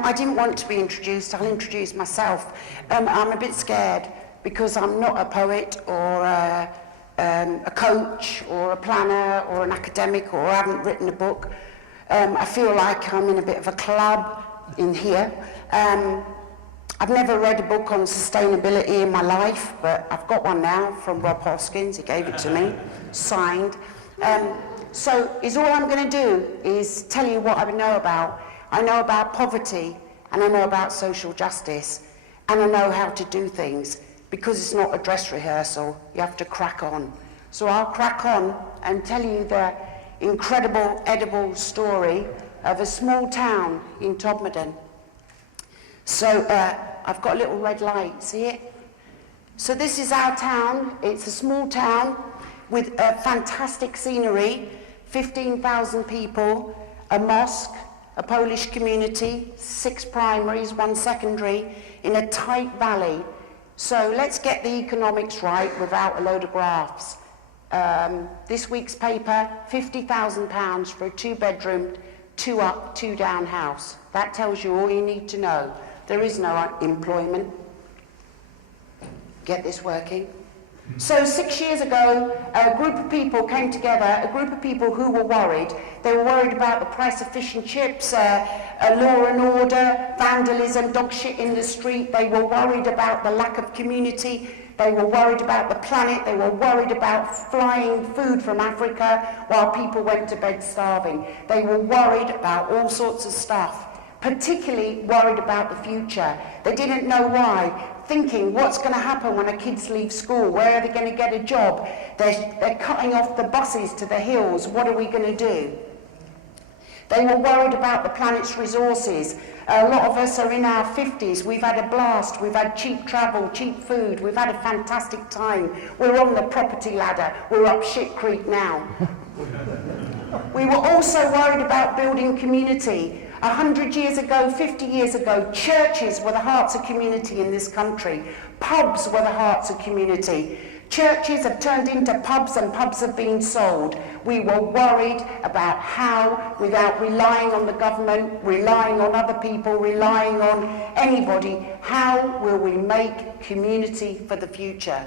I didn't want to be introduced. I'll introduce myself. I'm a bit scared because I'm not a poet or a coach or a planner or an academic, or I haven't written a book. I feel like I'm in a bit of a club in here. I've never read a book on sustainability in my life, but I've got one now from Rob Hoskins. He gave it to me, signed. So all I'm going to do is tell you what I know about. I know about poverty, and I know about social justice, and I know how to do things, because it's not a dress rehearsal. You have to crack on. So I'll crack on and tell you the incredible edible story of a small town in Todmorden. So I've got a little red light, see it? So this is our town. It's a small town with fantastic scenery, 15,000 people, a mosque, a Polish community, 6 primaries, 1 secondary, in a tight valley. So let's get the economics right without a load of graphs. This week's paper, £50,000 for a 2-bedroom, 2 up, 2 down house. That tells you all you need to know. There is no employment. Get this working. So 6 years ago, a group of people came together, a group of people who were worried. They were worried about the price of fish and chips, law and order, vandalism, dog shit in the street. They were worried about the lack of community. They were worried about the planet. They were worried about flying food from Africa while people went to bed starving. They were worried about all sorts of stuff, particularly worried about the future. They didn't know why. Thinking, what's going to happen when the kids leave school? Where are they going to get a job? They're cutting off the buses to the hills. What are we going to do? They were worried about the planet's resources. A lot of us are in our 50s. We've had a blast. We've had cheap travel, cheap food. We've had a fantastic time. We're on the property ladder. We're up shit creek now. We were also worried about building community. 100 years ago, 50 years ago, churches were the hearts of community in this country. Pubs were the hearts of community. Churches have turned into pubs, and pubs have been sold. We were worried about how, without relying on the government, relying on other people, relying on anybody, how will we make community for the future?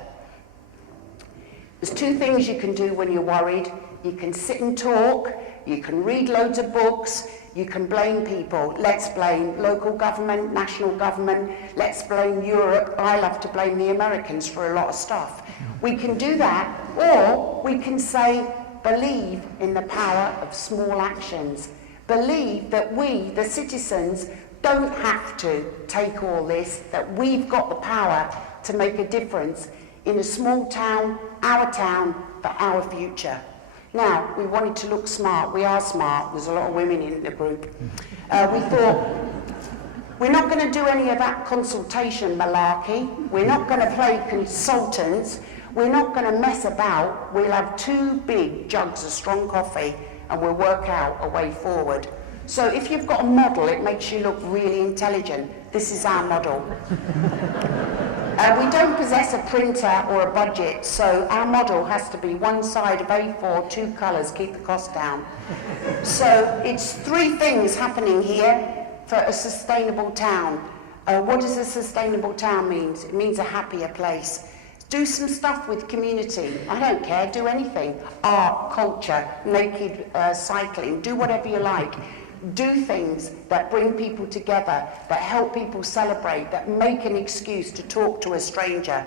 There's 2 things you can do when you're worried. You can sit and talk, you can read loads of books, you can blame people. Let's blame local government, national government, let's blame Europe. I love to blame the Americans for a lot of stuff. We can do that, or we can say, believe in the power of small actions. Believe that we, the citizens, don't have to take all this, that we've got the power to make a difference in a small town, for our future. Now, we wanted to look smart. We are smart. There's a lot of women in the group. We thought, we're not going to do any of that consultation malarkey. We're not going to play consultants. We're not going to mess about. We'll have 2 big jugs of strong coffee, and we'll work out a way forward. So if you've got a model, it makes you look really intelligent. This is our model. We don't possess a printer or a budget, so our model has to be 1 side of A4, 2 colours, keep the cost down. So it's 3 things happening here for a sustainable town. What does a sustainable town mean? It means a happier place. Do some stuff with community. I don't care, do anything. Art, culture, naked cycling, do whatever you like. Do things that bring people together, that help people celebrate, that make an excuse to talk to a stranger.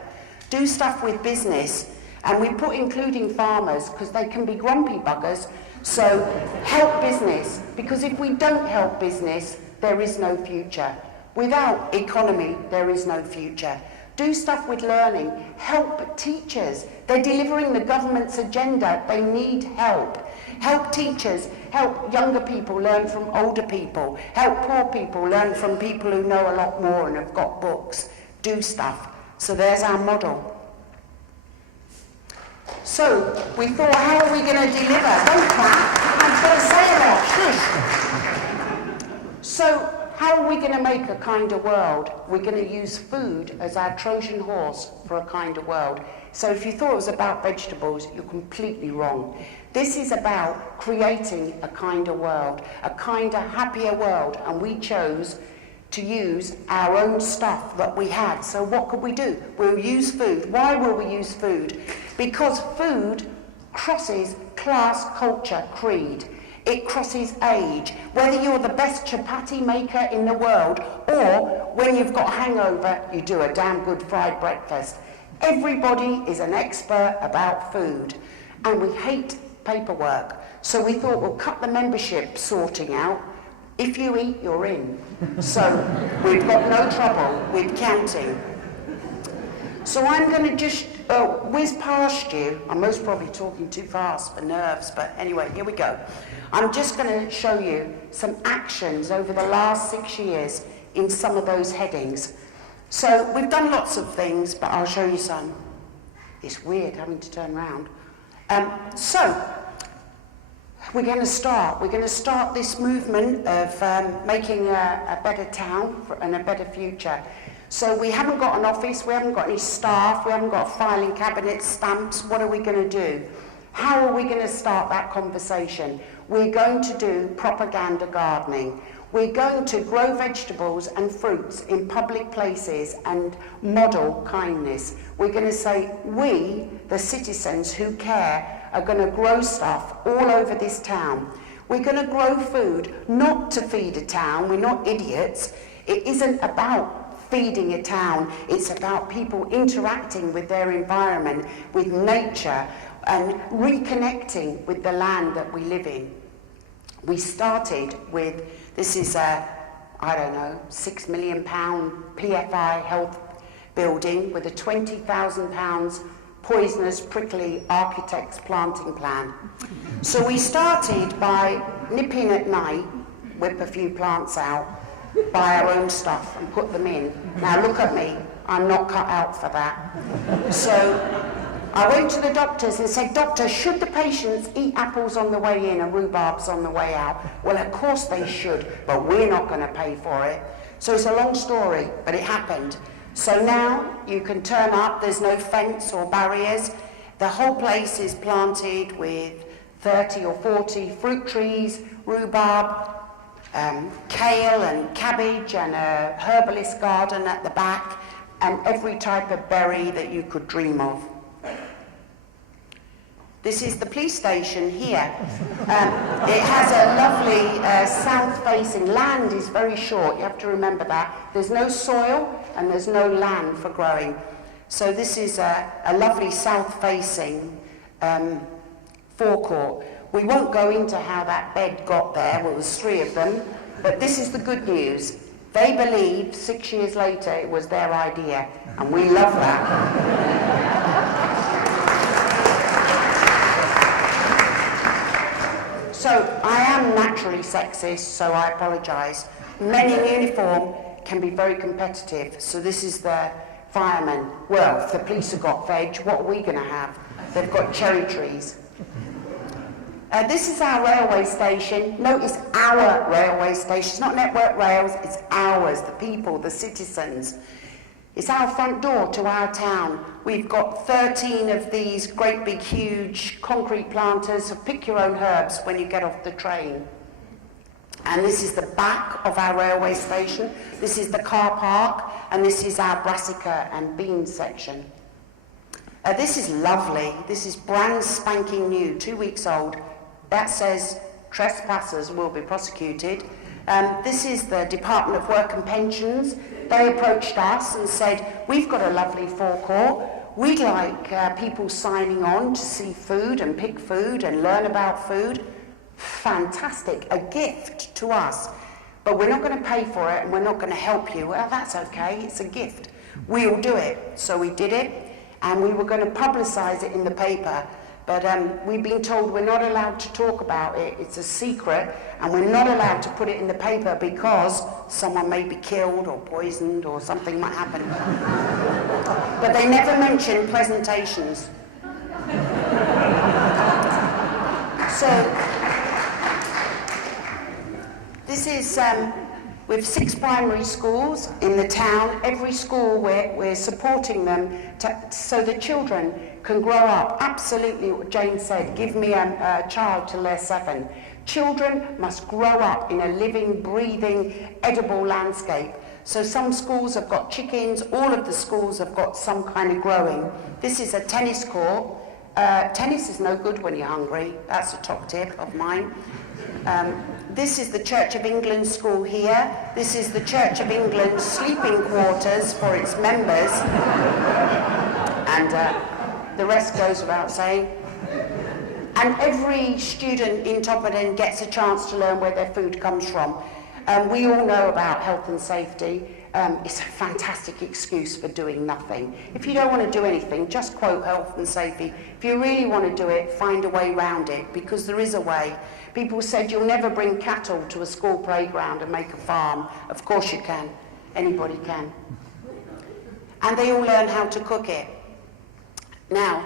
Do stuff with business, and we put including farmers, because they can be grumpy buggers, so help business, because if we don't help business, there is no future. Without economy, there is no future. Do stuff with learning, help teachers. They're delivering the government's agenda, they need help. Help teachers, help younger people learn from older people, help poor people learn from people who know a lot more and have got books. Do stuff. So there's our model. So we thought, how are we going to deliver? Don't clap, I've got to say that, shush. So how are we going to make a kinder world? We're going to use food as our Trojan horse for a kinder world. So if you thought it was about vegetables, you're completely wrong. This is about creating a kinder world, a kinder, happier world, and we chose to use our own stuff that we had. So what could we do? We'll use food. Why will we use food? Because food crosses class, culture, creed. It crosses age. Whether you're the best chapati maker in the world, or when you've got a hangover, you do a damn good fried breakfast. Everybody is an expert about food, and we hate paperwork. So we thought we'll cut the membership sorting out. If you eat, you're in. So we've got no trouble with counting. So I'm going to just whiz past you. I'm most probably talking too fast for nerves, but anyway, here we go. I'm just going to show you some actions over the last 6 years in some of those headings. So we've done lots of things, but I'll show you some. It's weird having to turn around. So we're going to start this movement of making a better town and a better future. So we haven't got an office, we haven't got any staff, we haven't got a filing cabinet, stamps. What are we going to do? How are we going to start that conversation? We're going to do propaganda gardening. We're going to grow vegetables and fruits in public places and model kindness. We're going to say, we, the citizens who care, are going to grow stuff all over this town. We're going to grow food not to feed a town. We're not idiots. It isn't about feeding a town. It's about people interacting with their environment, with nature, and reconnecting with the land that we live in. We started with, this is a, I don't know, £6 million PFI health building with a £20,000 poisonous, prickly architect's planting plan. So we started by nipping at night, whip a few plants out, buy our own stuff and put them in. Now look at me, I'm not cut out for that. So I went to the doctors and said, doctor, should the patients eat apples on the way in and rhubarbs on the way out? Well, of course they should, but we're not going to pay for it. So it's a long story, but it happened. So now you can turn up, there's no fence or barriers. The whole place is planted with 30 or 40 fruit trees, rhubarb, kale and cabbage, and a herbalist garden at the back, and every type of berry that you could dream of. This is the police station here. It has a lovely south-facing, land is very short, you have to remember that. There's no soil and there's no land for growing. So this is a lovely south-facing forecourt. We won't go into how that bed got there, well, there was 3 of them, but this is the good news. They believe 6 years later it was their idea, and we love that. So I am naturally sexist, so I apologise. Men in uniform can be very competitive, so this is the firemen. Well, if the police have got veg, what are we going to have? They've got cherry trees. This is our railway station. Notice our railway station. It's not Network Rails, it's ours, the people, the citizens. It's our front door to our town. We've got 13 of these great big huge concrete planters, so pick your own herbs when you get off the train. And this is the back of our railway station. This is the car park, and this is our brassica and beans section. This is lovely. This is brand spanking new, 2 weeks old. That says trespassers will be prosecuted. This is the Department of Work and Pensions. They approached us and said, we've got a lovely forecourt. We'd like people signing on to see food and pick food and learn about food. Fantastic, a gift to us. But we're not going to pay for it and we're not going to help you. Well, that's okay, it's a gift. We'll do it. So we did it, and we were going to publicise it in the paper. But we've been told we're not allowed to talk about it. It's a secret, and we're not allowed to put it in the paper because someone may be killed or poisoned or something might happen. But they never mention presentations. So this is with 6 primary schools in the town. Every school we're supporting them so the children can grow up. Absolutely what Jane said, give me a child till they're 7. Children must grow up in a living, breathing, edible landscape. So some schools have got chickens, all of the schools have got some kind of growing. This is a tennis court. Tennis is no good when you're hungry. That's a top tip of mine. This is the Church of England school here. This is the Church of England sleeping quarters for its members. And the rest goes without saying. And every student in Todmorden gets a chance to learn where their food comes from. We all know about health and safety. It's a fantastic excuse for doing nothing. If you don't want to do anything, just quote health and safety. If you really want to do it, find a way around it, because there is a way. People said you'll never bring cattle to a school playground and make a farm. Of course you can. Anybody can. And they all learn how to cook it. Now,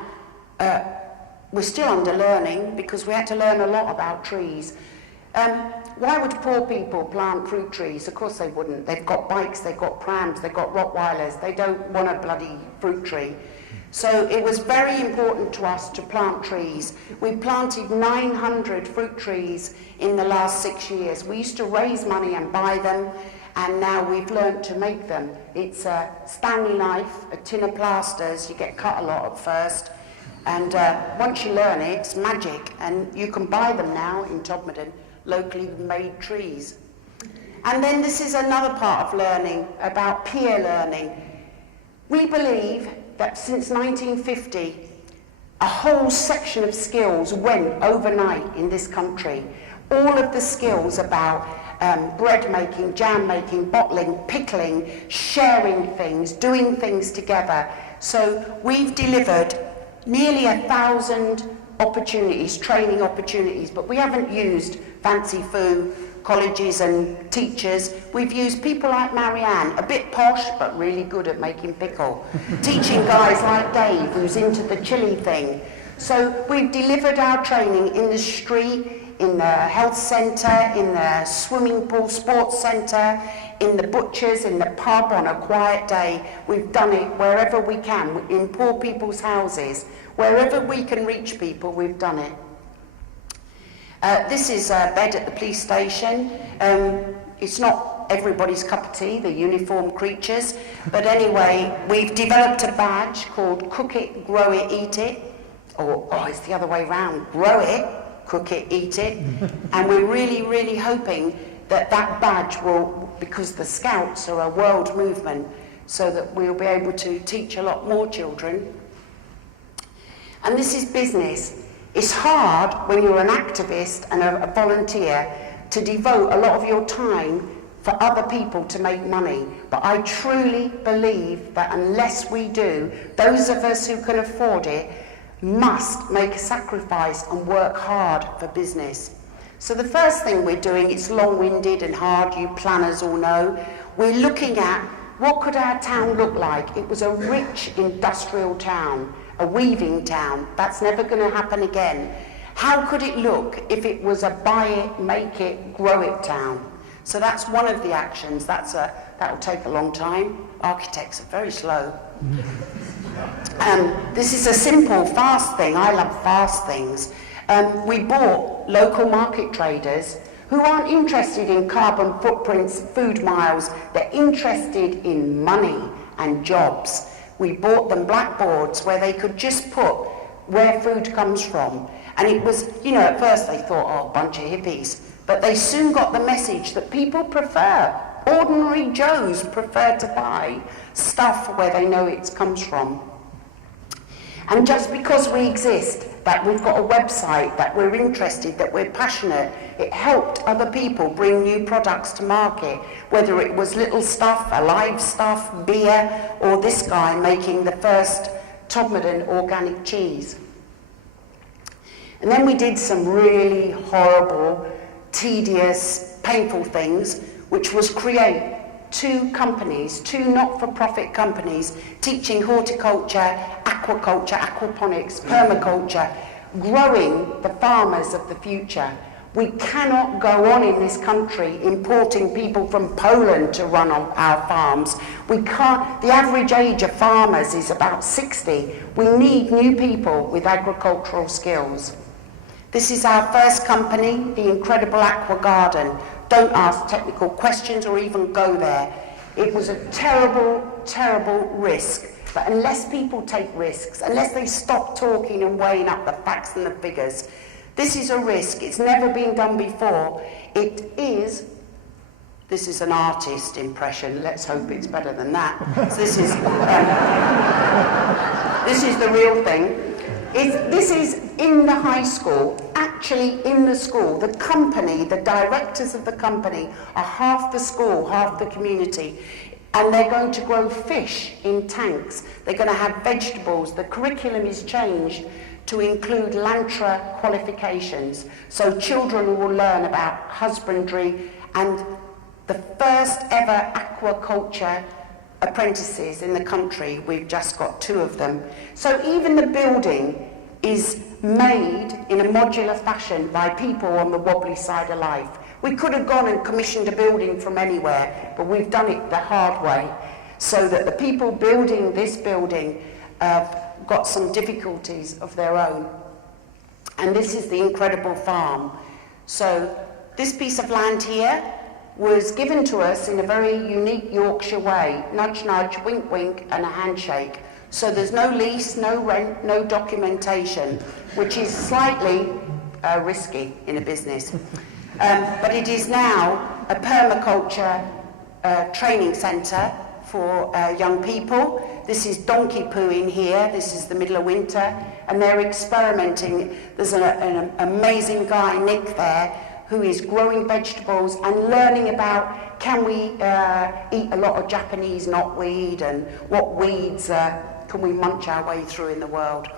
we're still under learning, because we had to learn a lot about trees. Why would poor people plant fruit trees? Of course they wouldn't. They've got bikes, they've got prams, they've got Rottweilers. They don't want a bloody fruit tree. So it was very important to us to plant trees. We planted 900 fruit trees in the last 6 years. We used to raise money and buy them, and now we've learned to make them. It's a Stanley knife, a tin of plasters. You get cut a lot at first. And once you learn it, it's magic. And you can buy them now in Todmorden, locally made trees. And then this is another part of learning, about peer learning. We believe that since 1950, a whole section of skills went overnight in this country. All of the skills about bread making, jam making, bottling, pickling, sharing things, doing things together. So we've delivered nearly 1,000 opportunities, training opportunities, but we haven't used fancy foo, colleges and teachers. We've used people like Marianne, a bit posh but really good at making pickle, teaching guys like Dave who's into the chili thing. So we've delivered our training in the street, in the health centre, in the swimming pool sports centre, in the butchers, in the pub on a quiet day. We've done it wherever we can, in poor people's houses. Wherever we can reach people, we've done it. This is a bed at the police station. It's not everybody's cup of tea, the uniformed creatures, but anyway, we've developed a badge called Cook It, Grow It, Eat It, or, oh, it's the other way round, Grow It, Cook It, Eat It, and we're really, really hoping that that badge will, because the Scouts are a world movement, so that we'll be able to teach a lot more children. And this is business. It's hard when you're an activist and a volunteer to devote a lot of your time for other people to make money. But I truly believe that unless we do, those of us who can afford it must make a sacrifice and work hard for business. So the first thing we're doing, it's long-winded and hard, you planners all know, we're looking at what could our town look like. It was a rich industrial town, a weaving town. That's never going to happen again. How could it look if it was a buy it, make it, grow it town? So that's one of the actions. That'll take a long time. Architects are very slow. This is a simple, fast thing. I love fast things. We bought local market traders who aren't interested in carbon footprints, food miles. They're interested in money and jobs. We bought them blackboards where they could just put where food comes from. And it was, you know, at first they thought, oh, a bunch of hippies. But they soon got the message that people prefer, ordinary Joes prefer to buy stuff where they know it comes from. And just because we exist, that we've got a website, that we're interested, that we're passionate, it helped other people bring new products to market, whether it was little stuff, alive stuff, beer, or this guy making the first Todmorden organic cheese. And then we did some really horrible, tedious, painful things, which was create two not-for-profit companies teaching horticulture, aquaculture, aquaponics, permaculture, growing the farmers of the future. We cannot go on in this country importing people from Poland to run on our farms. We can't. The average age of farmers is about 60. We need new people with agricultural skills. This is our first company, the Incredible Aqua Garden. Don't ask technical questions or even go there. It was a terrible, terrible risk. But unless people take risks, unless they stop talking and weighing up the facts and the figures, this is a risk. It's never been done before. This is an artist impression. Let's hope it's better than that. So this is the real thing. This is in the high school, actually in the school. The company, the directors of the company are half the school, half the community. And they're going to grow fish in tanks. They're going to have vegetables. The curriculum is changed to include Lantra qualifications. So children will learn about husbandry, and the first ever aquaculture apprentices in the country. We've just got 2 of them. So even the building is made in a modular fashion by people on the wobbly side of life. We could have gone and commissioned a building from anywhere, but we've done it the hard way, so that the people building this building got some difficulties of their own. And this is the Incredible Farm. So this piece of land here was given to us in a very unique Yorkshire way. Nudge, nudge, wink, wink, and a handshake. So there's no lease, no rent, no documentation, which is slightly risky in a business. But it is now a permaculture training centre for young people. This is donkey poo in here. This is the middle of winter, and they're experimenting. There's an amazing guy, Nick, there, who is growing vegetables and learning about, can we eat a lot of Japanese knotweed, and what weeds can we munch our way through in the world.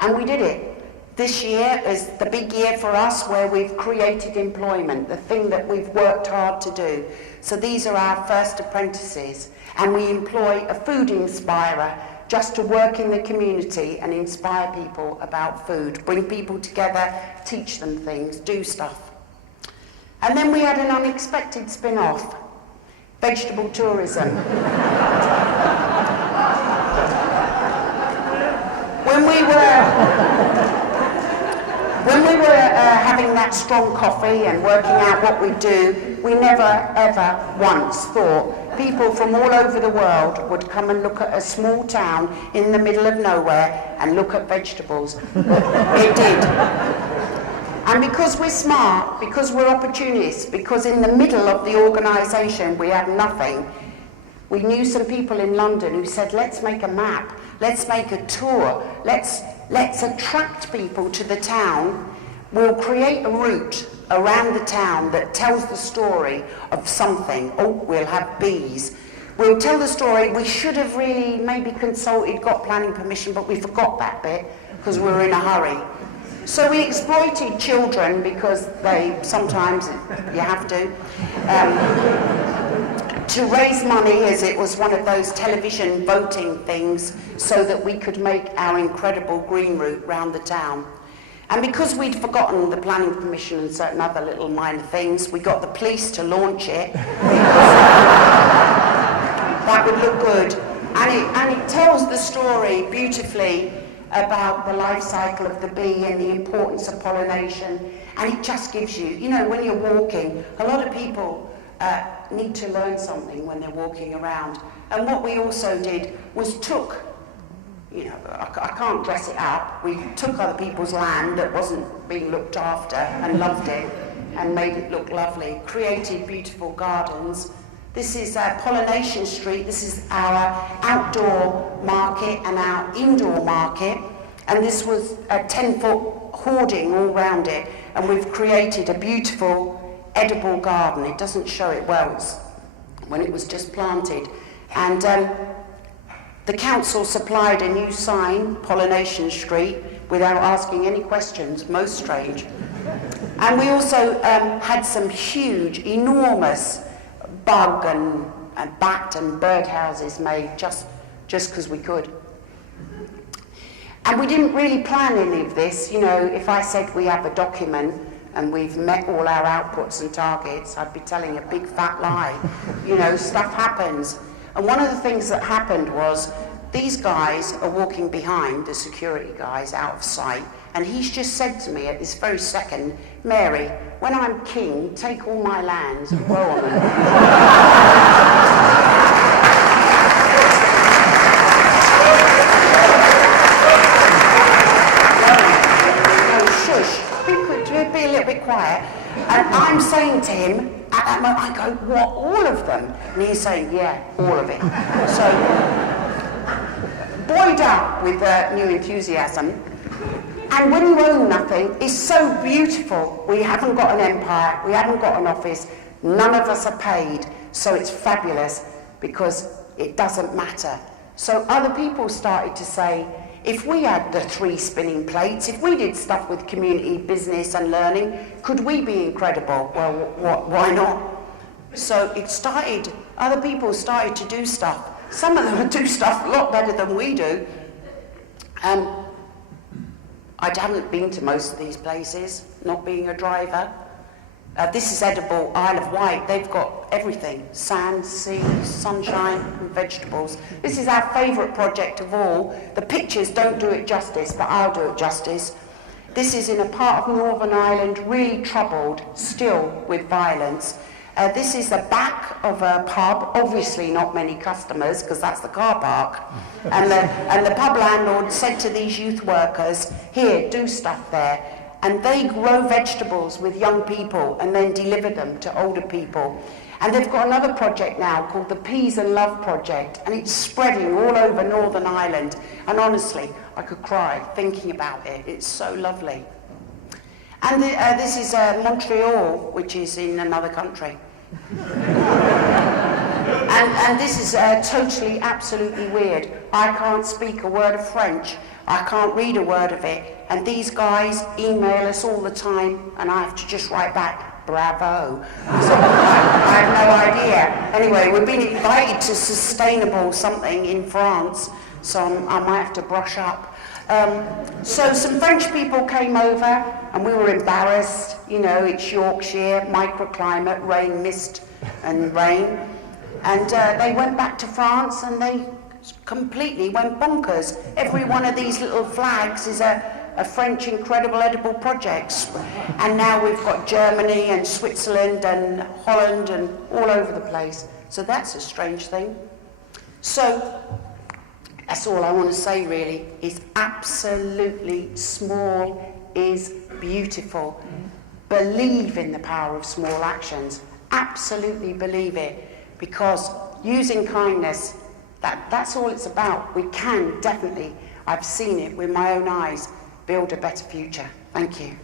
And we did it. This year is the big year for us, where we've created employment, the thing that we've worked hard to do. So these are our first apprentices, and we employ a food inspirer just to work in the community and inspire people about food, bring people together, teach them things, do stuff. And then we had an unexpected spin-off, vegetable tourism. When we were having that strong coffee and working out what we'd do, we never ever once thought people from all over the world would come and look at a small town in the middle of nowhere and look at vegetables. It did. And because we're smart, because we're opportunists, because in the middle of the organisation we have nothing, we knew some people in London who said, let's make a map, let's make a tour, let's attract people to the town. We'll create a route around the town that tells the story of something. Oh, we'll have bees. We'll tell the story. We should have really maybe consulted, got planning permission, but we forgot that bit because we were in a hurry. So we exploited children, because sometimes you have to raise money, as it was one of those television voting things, so that we could make our incredible green route round the town. And because we'd forgotten the planning permission and certain other little minor things, we got the police to launch it. That would look good. And it tells the story beautifully about the life cycle of the bee and the importance of pollination. And it just gives you, when you're walking, a lot of people need to learn something when they're walking around. And what we also did was took, I can't dress it up, we took other people's land that wasn't being looked after and loved it and made it look lovely, created beautiful gardens. This is Pollination Street. This is our outdoor market and our indoor market, and this was a 10-foot hoarding all round it, and we've created a beautiful edible garden. It doesn't show it well when it was just planted. And the council supplied a new sign, Pollination Street, without asking any questions, most strange. And we also had some huge, enormous bug and bat and bird houses made just because we could. And we didn't really plan any of this. If I said we have a document and we've met all our outputs and targets, I'd be telling a big fat lie. Stuff happens. And one of the things that happened was these guys are walking behind, the security guys, out of sight, and he's just said to me at this very second, Mary, when I'm king, take all my lands and grow on them. Be a little bit quiet, and I'm saying to him at that moment, I go, what, all of them? And he's saying, yeah, all of it. So, buoyed up with new enthusiasm, and when you own nothing, it's so beautiful. We haven't got an empire, we haven't got an office, none of us are paid, so it's fabulous because it doesn't matter. So other people started to say, if we had the 3 spinning plates, if we did stuff with community, business and learning, could we be incredible? Well, why not? So it started, other people started to do stuff. Some of them do stuff a lot better than we do. I haven't been to most of these places, not being a driver. This is Edible Isle of Wight. They've got everything, sand, sea, sunshine and vegetables. This is our favourite project of all. The pictures don't do it justice, but I'll do it justice. This is in a part of Northern Ireland really troubled still with violence. This is the back of a pub, obviously not many customers because that's the car park. And the pub landlord said to these youth workers, here, do stuff there. And they grow vegetables with young people and then deliver them to older people. And they've got another project now called the Peas and Love Project, and it's spreading all over Northern Ireland. And honestly, I could cry thinking about it. It's so lovely. And this is Montreal, which is in another country. and this is totally, absolutely weird. I can't speak a word of French. I can't read a word of it. And these guys email us all the time, and I have to just write back, bravo. So I have no idea. Anyway, we've been invited to Sustainable something in France, so I might have to brush up. So some French people came over, and we were embarrassed. You know, it's Yorkshire, microclimate, rain, mist, and rain. And they went back to France, and they completely went bonkers. Every one of these little flags is a French Incredible Edible Project. And now we've got Germany and Switzerland and Holland and all over the place. So that's a strange thing. So that's all I want to say really, is absolutely small is beautiful. Believe in the power of small actions. Absolutely believe it. Because using kindness, that's all it's about. We can definitely, I've seen it with my own eyes, build a better future. Thank you.